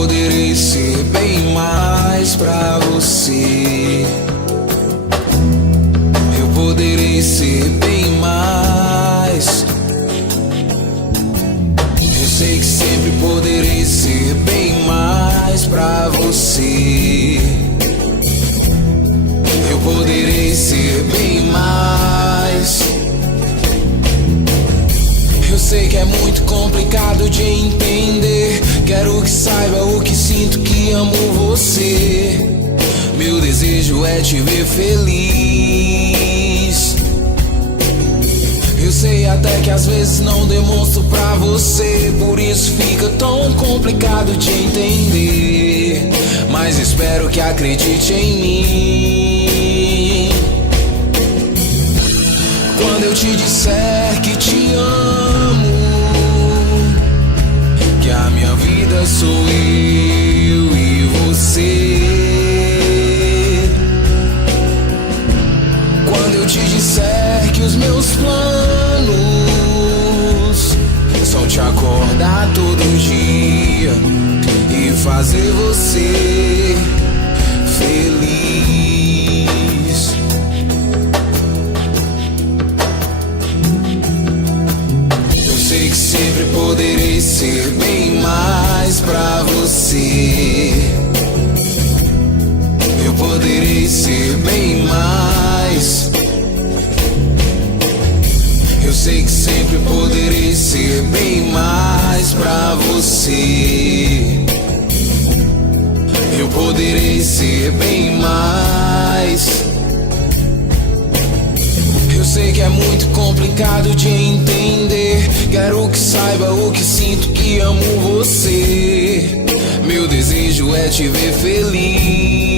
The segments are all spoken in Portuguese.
poderei ser bem mais pra você. Eu poderei ser bem mais. Eu sei que sempre poderei ser bem mais pra você. Eu poderei ser bem mais. Eu sei que é muito complicado de entender. Quero que saiba o que sinto, que amo você. Meu desejo é te ver feliz. Eu sei até que às vezes não demonstro pra você, por isso fica tão complicado de entender. Mas espero que acredite em mim. Quando eu te disser que te amo, que a minha vida sou eu e você. Quando eu te disser que os meus planos são te acordar todo dia e fazer você feliz. Eu sei que sempre poderei ser bem mais pra você. Eu poderei ser bem mais. Eu sei que sempre poderei ser bem mais pra você. Eu poderei ser bem mais. Eu sei que é muito complicado de entender. Quero que saiba o que sinto, que amo você. Meu desejo é te ver feliz.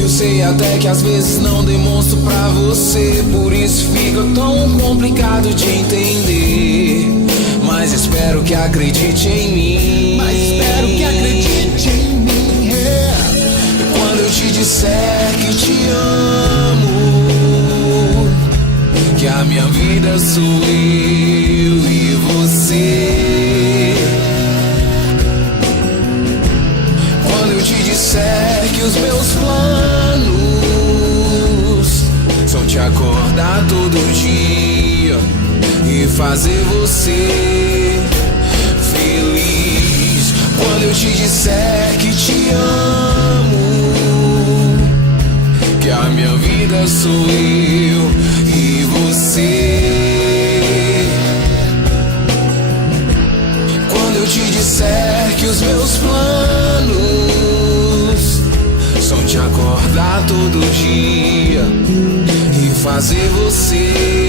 Eu sei até que às vezes não demonstro pra você, por isso fica tão complicado de entender. Mas espero que acredite em mim. Mas espero que acredite em mim, yeah. Quando eu te disser que te amo, que a minha vida sou eu e você. Quando eu te disser que os meus planos são te acordar todo dia e fazer você feliz. Quando eu te disser que te amo, que a minha vida sou eu e você. Quando eu te disser que os meus planos são te acordar todo dia e fazer você